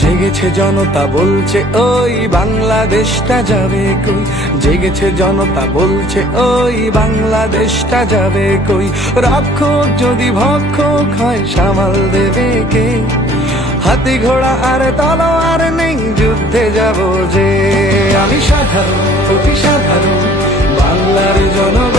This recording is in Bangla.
জেগেছে জনতা বলছে ওই বাংলাদেশটা যাবে কই, জেগেছে জনতা বলছে ওই বাংলাদেশটা যাবে কই। রক্ষক যদি ভক্ষক হয় সামাল দেবে কে, হাতি ঘোড়া আর তলোয়ার নেই যুদ্ধে যাব যে। আমি সাধারণ অতি সাধারণ বাংলার জনগণ।